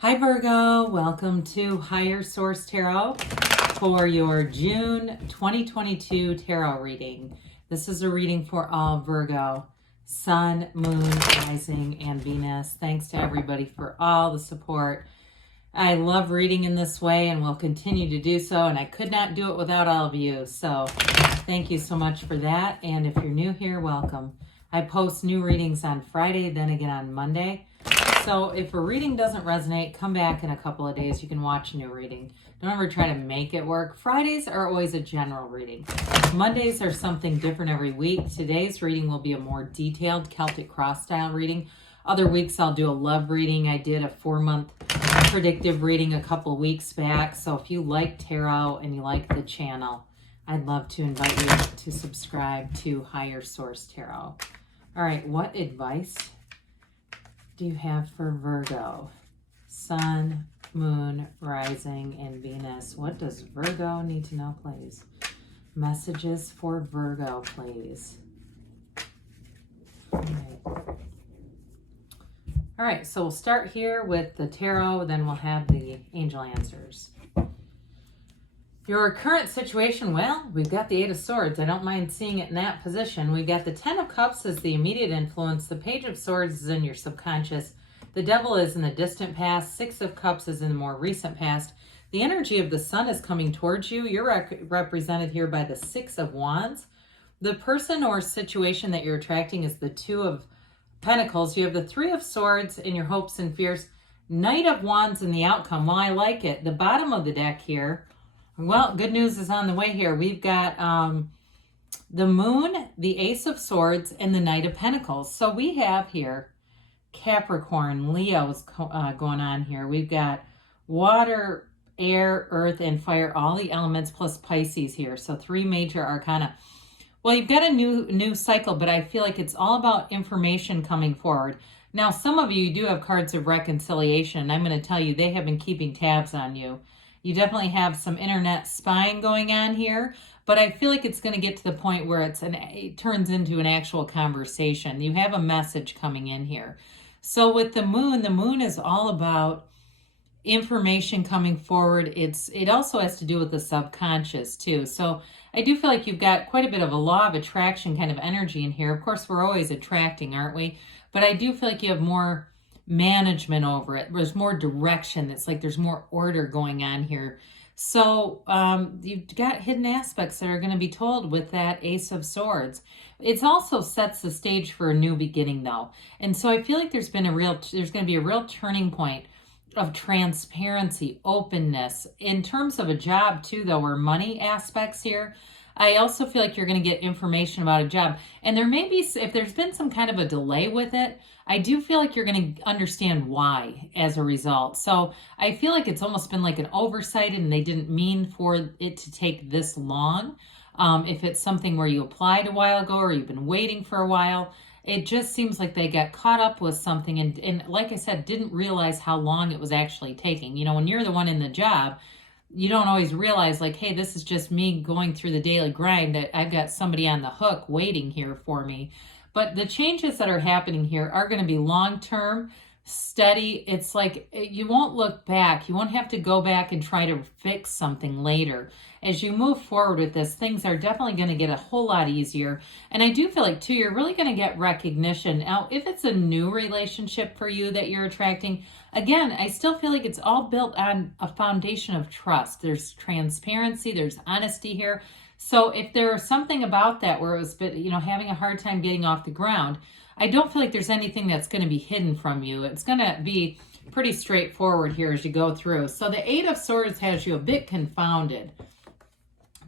Hi Virgo, welcome to Higher Source Tarot for your June 2022 tarot reading. This is a reading for all Virgo, Sun, Moon, Rising, and Venus. Thanks to everybody for all the support. I love reading in this way and will continue to do so, and I could not do it without all of you. So thank you so much for that. And if you're new here, welcome. I post new readings on Friday, then again on Monday. So if a reading doesn't resonate, come back in a couple of days. You can watch a new reading. Don't ever try to make it work. Fridays are always a general reading. Mondays are something different every week. Today's reading will be a more detailed Celtic cross style reading. Other weeks I'll do a love reading. I did a 4-month predictive reading a couple weeks back. So if you like tarot and you like the channel, I'd love to invite you to subscribe to Higher Source Tarot. All right, what advice do you have for Virgo? Sun, Moon, Rising, and Venus. What does Virgo need to know, please? Messages for Virgo, please. All right, so we'll start here with the tarot, then we'll have the angel answers. Your current situation, well, we've got the Eight of Swords. I don't mind seeing it in that position. We've got the Ten of Cups as the immediate influence. The Page of Swords is in your subconscious. The Devil is in the distant past. Six of Cups is in the more recent past. The energy of the Sun is coming towards you. You're represented here by the Six of Wands. The person or situation that you're attracting is the Two of Pentacles. You have the Three of Swords in your hopes and fears. Knight of Wands in the outcome. Well, I like it. The bottom of the deck here, well, good news is on the way here. We've got the Moon, the Ace of Swords, and the Knight of Pentacles. So we have here Capricorn, Leo's going on here. We've got water, air, earth, and fire, all the elements plus Pisces here. So 3 major arcana. Well, you've got a new cycle, but I feel like it's all about information coming forward. Now, some of you do have cards of reconciliation, and I'm going to tell you they have been keeping tabs on you. You definitely have some internet spying going on here, but I feel like it's going to get to the point where it turns into an actual conversation. You have a message coming in here. So with the moon is all about information coming forward. It also has to do with the subconscious too. So I do feel like you've got quite a bit of a law of attraction kind of energy in here. Of course, we're always attracting, aren't we? But I do feel like you have more management over it. There's more direction. It's like there's more order going on here. So you've got hidden aspects that are going to be told with that Ace of Swords. It also sets the stage for a new beginning though. And so I feel like there's going to be a real turning point of transparency, openness. In terms of a job too though, or money aspects here, I also feel like you're going to get information about a job. And there may be, if there's been some kind of a delay with it, I do feel like you're going to understand why as a result. So I feel like it's almost been like an oversight and they didn't mean for it to take this long. If it's something where you applied a while ago or you've been waiting for a while, it just seems like they got caught up with something and like I said, didn't realize how long it was actually taking. You know, when you're the one in the job, you don't always realize like, hey, this is just me going through the daily grind. I've got somebody on the hook waiting here for me. But the changes that are happening here are going to be long-term, steady. It's like you won't look back. You won't have to go back and try to fix something later. As you move forward with this, things are definitely going to get a whole lot easier. And I do feel like, too, you're really going to get recognition. Now, if it's a new relationship for you that you're attracting, again, I still feel like it's all built on a foundation of trust. There's transparency, there's honesty here. So if there's something about that where it was, having a hard time getting off the ground, I don't feel like there's anything that's going to be hidden from you. It's going to be pretty straightforward here as you go through. So the Eight of Swords has you a bit confounded,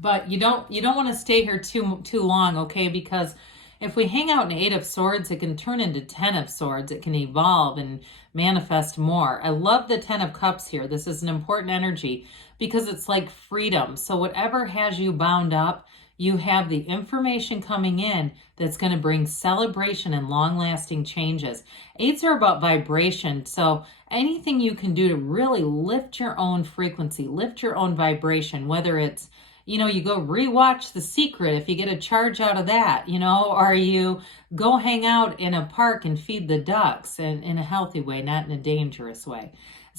but you don't want to stay here too long, okay? Because if we hang out in Eight of Swords, it can turn into 10 of Swords. It can evolve and manifest more. I love the 10 of Cups here. This is an important energy because it's like freedom. So whatever has you bound up, you have the information coming in that's going to bring celebration and long-lasting changes. Eights are about vibration. So anything you can do to really lift your own frequency, lift your own vibration, whether it's you go rewatch The Secret if you get a charge out of that, or you go hang out in a park and feed the ducks in a healthy way, not in a dangerous way.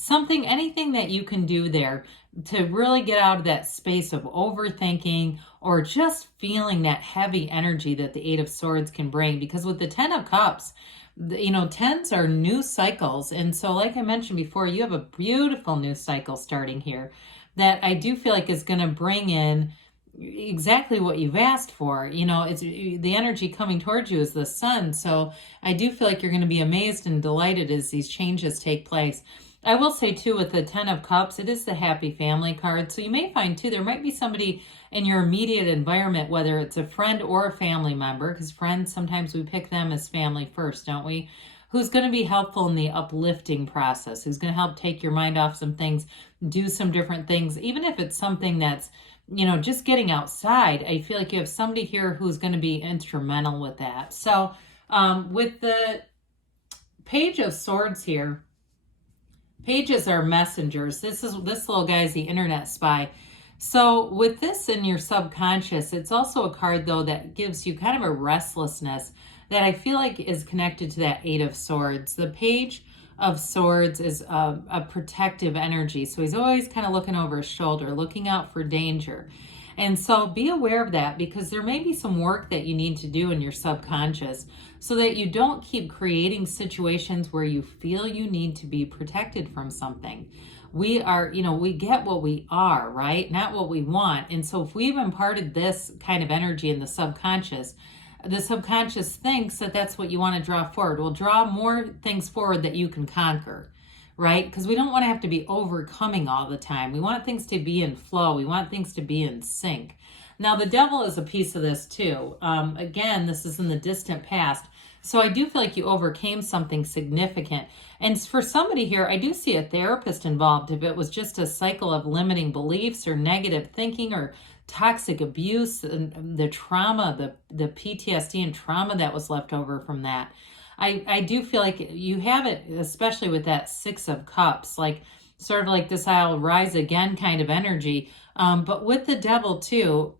Anything that you can do there to really get out of that space of overthinking or just feeling that heavy energy that the Eight of Swords can bring. Because with the Ten of Cups, tens are new cycles. And so like I mentioned before, you have a beautiful new cycle starting here that I do feel like is going to bring in exactly what you've asked for. It's the energy coming towards you is the sun. So I do feel like you're going to be amazed and delighted as these changes take place. I will say too, with the Ten of Cups, it is the happy family card. So you may find too, there might be somebody in your immediate environment, whether it's a friend or a family member, because friends, sometimes we pick them as family first, don't we? Who's going to be helpful in the uplifting process, who's going to help take your mind off some things, do some different things, even if it's something that's, just getting outside. I feel like you have somebody here who's going to be instrumental with that. So with the Page of Swords here, pages are messengers. This little guy's the internet spy. So with this in your subconscious, it's also a card though that gives you kind of a restlessness that I feel like is connected to that Eight of Swords. The Page of Swords is a protective energy. So he's always kind of looking over his shoulder, looking out for danger. And so be aware of that, because there may be some work that you need to do in your subconscious so that you don't keep creating situations where you feel you need to be protected from something. We are, we get what we are, right? Not what we want. And so if we've imparted this kind of energy in the subconscious thinks that that's what you want to draw forward. Well, draw more things forward that you can conquer, right? Because we don't want to have to be overcoming all the time. We want things to be in flow. We want things to be in sync. Now, the devil is a piece of this too. Again, this is in the distant past. So I do feel like you overcame something significant. And for somebody here, I do see a therapist involved. If it was just a cycle of limiting beliefs or negative thinking or toxic abuse, and the trauma, the PTSD and trauma that was left over from that. I do feel like you have it, especially with that Six of Cups, like sort of like this I'll rise again kind of energy. But with the devil too,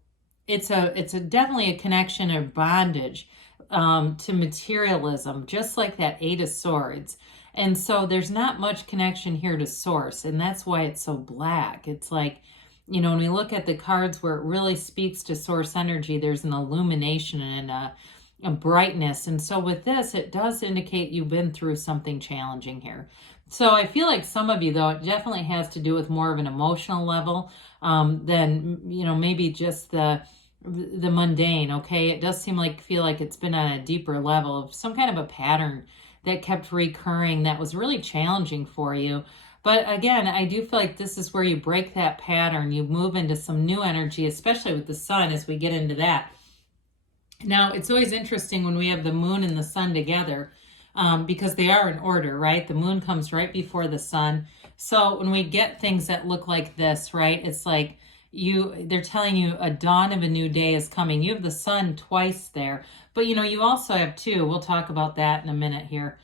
it's definitely a connection or bondage to materialism, just like that Eight of Swords. And so there's not much connection here to source, and that's why it's so black. It's like, when we look at the cards where it really speaks to source energy, there's an illumination and a brightness. And so with this, it does indicate you've been through something challenging here. So I feel like some of you, though, it definitely has to do with more of an emotional level than, maybe just the mundane, okay? It does feel like it's been on a deeper level of some kind of a pattern that kept recurring that was really challenging for you. But again, I do feel like this is where you break that pattern. You move into some new energy, especially with the sun as we get into that. Now, it's always interesting when we have the moon and the sun together because they are in order, right? The moon comes right before the sun. So when we get things that look like this, right, it's like they're telling you a dawn of a new day is coming. You have the sun twice there, but you also have two. We'll talk about that in a minute here.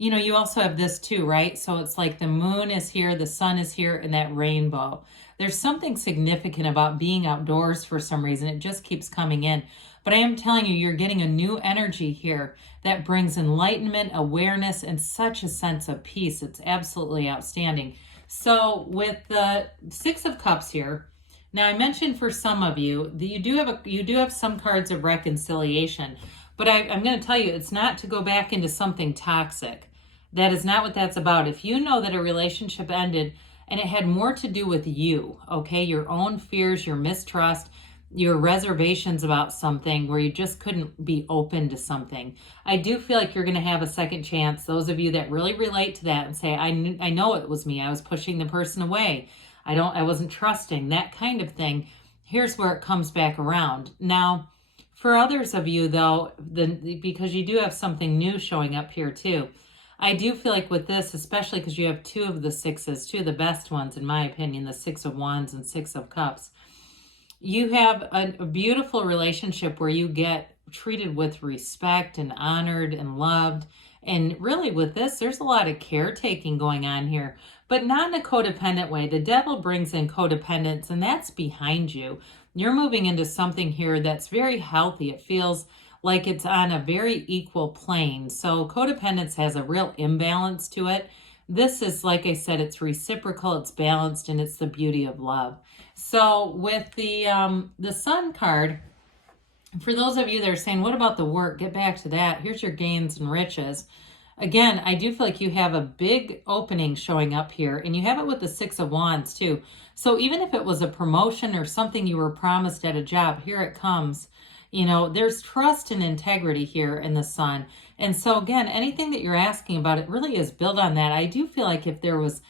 You also have this too, right? So it's like the moon is here, the sun is here, and that rainbow. There's something significant about being outdoors for some reason. It just keeps coming in. But I am telling you, you're getting a new energy here that brings enlightenment, awareness, and such a sense of peace. It's absolutely outstanding. So with the Six of Cups here, now I mentioned for some of you that you do have some cards of reconciliation, but I'm going to tell you, it's not to go back into something toxic. That is not what that's about. If you know that a relationship ended and it had more to do with you, okay, your own fears, your mistrust, your reservations about something where you just couldn't be open to something, I do feel like you're going to have a second chance. Those of you that really relate to that and say, I know it was me. I was pushing the person away. I wasn't trusting, that kind of thing. Here's where it comes back around. Now, for others of you though, because you do have something new showing up here too, I do feel like with this, especially because you have two of the sixes, two of the best ones, in my opinion, the Six of Wands and Six of Cups, you have a beautiful relationship where you get treated with respect and honored and loved, And really with this, there's a lot of caretaking going on here, but not in a codependent way. The devil brings in codependence, and that's behind you. You're moving into something here that's very healthy. It feels like it's on a very equal plane. So codependence has a real imbalance to it. This is, like I said, it's reciprocal, it's balanced, and it's the beauty of love. So with the Sun card, for those of you that are saying, what about the work? Get back to that. Here's your gains and riches. Again, I do feel like you have a big opening showing up here, and you have it with the Six of Wands too. So even if it was a promotion or something you were promised at a job, here it comes. You know, there's trust and integrity here in the Sun. And so again, anything that you're asking about, it really is built on that. I do feel like if there was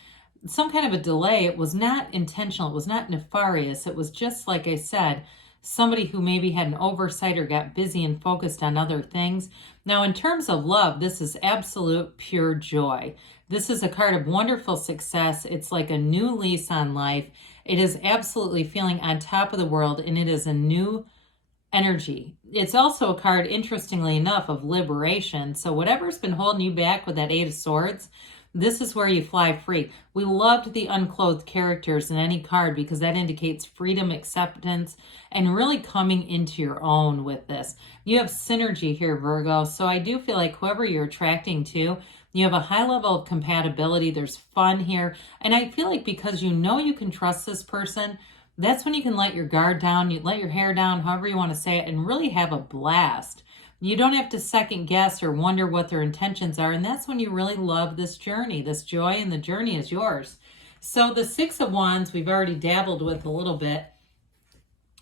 some kind of a delay, it was not intentional. It was not nefarious. It was just, like I said, somebody who maybe had an oversight or got busy and focused on other things. Now, in terms of love, this is absolute pure joy. This is a card of wonderful success. It's like a new lease on life. It is absolutely feeling on top of the world, and it is a new energy. It's also a card, interestingly enough, of liberation. So whatever's been holding you back with that Eight of Swords, this is where you fly free. We loved the unclothed characters in any card because that indicates freedom, acceptance, and really coming into your own with this. You have synergy here, Virgo. So I do feel like whoever you're attracting to, you have a high level of compatibility. There's fun here. And I feel like because you know you can trust this person, that's when you can let your guard down, you let your hair down, however you want to say it, and really have a blast. You don't have to second guess or wonder what their intentions are. And that's when you really love this journey, this joy, and the journey is yours. So the Six of Wands, we've already dabbled with a little bit.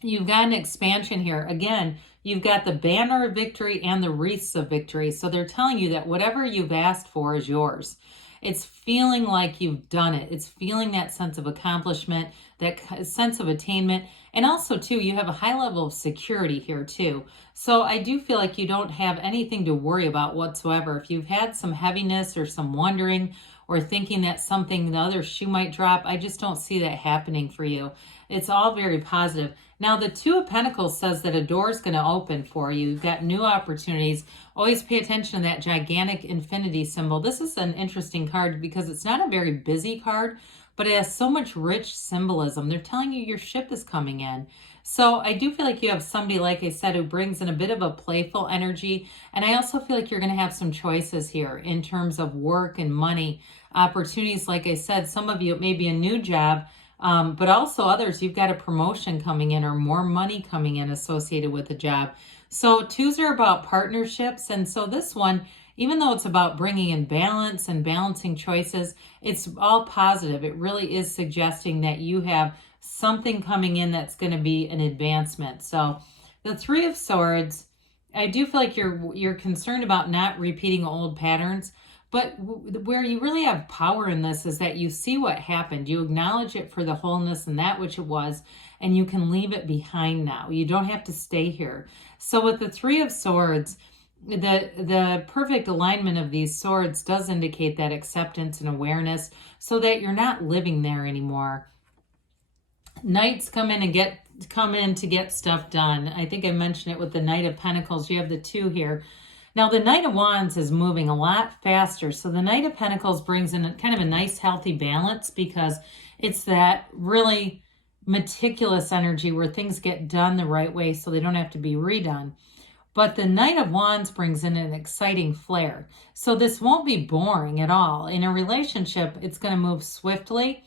You've got an expansion here. Again, you've got the banner of victory and the wreaths of victory. So they're telling you that whatever you've asked for is yours. It's feeling like you've done it. It's feeling that sense of accomplishment, that sense of attainment. And also, too, you have a high level of security here, too. So I do feel like you don't have anything to worry about whatsoever. If you've had some heaviness or some wondering or thinking that something, the other shoe might drop, I just don't see that happening for you. It's all very positive. Now, the Two of Pentacles says that a door is going to open for you. You've got new opportunities. Always pay attention to that gigantic infinity symbol. This is an interesting card because it's not a very busy card, but it has so much rich symbolism. They're telling you your ship is coming in. So I do feel like you have somebody, like I said, who brings in a bit of a playful energy. And I also feel like you're going to have some choices here in terms of work and money opportunities. Like I said, some of you, it may be a new job, but also others, you've got a promotion coming in or more money coming in associated with the job. So twos are about partnerships. And so this one, even though it's about bringing in balance and balancing choices, it's all positive. It really is suggesting that you have something coming in that's going to be an advancement. So the Three of Swords, I do feel like you're concerned about not repeating old patterns. But where you really have power in this is that you see what happened. You acknowledge it for the wholeness and that which it was, and you can leave it behind now. You don't have to stay here. So with the Three of Swords, the perfect alignment of these swords does indicate that acceptance and awareness so that you're not living there anymore. Knights come in to get stuff done. I think I mentioned it with the Knight of Pentacles. You have the two here. Now, the Knight of Wands is moving a lot faster. So the Knight of Pentacles brings in kind of a nice, healthy balance because it's that really meticulous energy where things get done the right way so they don't have to be redone. But the Knight of Wands brings in an exciting flair. So this won't be boring at all. In a relationship, it's going to move swiftly.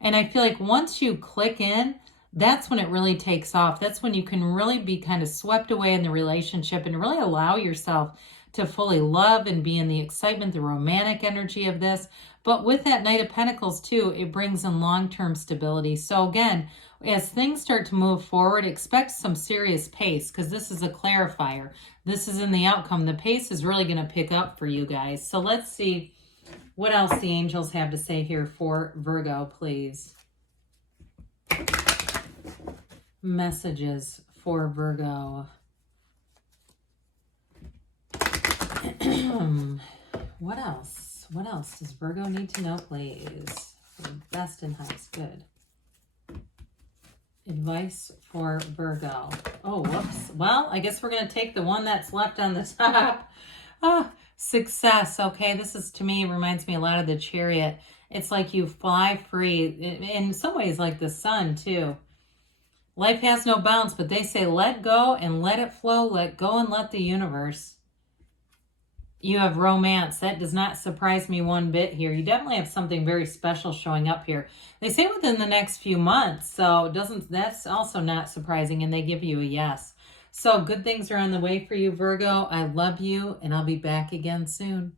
And I feel like once you click in, that's when it really takes off. That's when you can really be kind of swept away in the relationship and really allow yourself to fully love and be in the excitement, the romantic energy of this. But with that Knight of Pentacles too, it brings in long-term stability. So again, as things start to move forward, expect some serious pace because this is a clarifier. This is in the outcome. The pace is really going to pick up for you guys. So let's see what else the angels have to say here for Virgo, please. Messages for Virgo. What else? What else does Virgo need to know, please? For best and highest good. Advice for Virgo. Oh, whoops. Well, I guess we're going to take the one that's left on the top. Success, okay? This is, to me, reminds me a lot of the Chariot. It's like you fly free. In some ways, like the sun, too. Life has no bounds, but they say let go and let it flow. Let go and let the universe. You have romance. That does not surprise me one bit here. You definitely have something very special showing up here. They say within the next few months, so that's also not surprising, and they give you a yes. So good things are on the way for you, Virgo. I love you, and I'll be back again soon.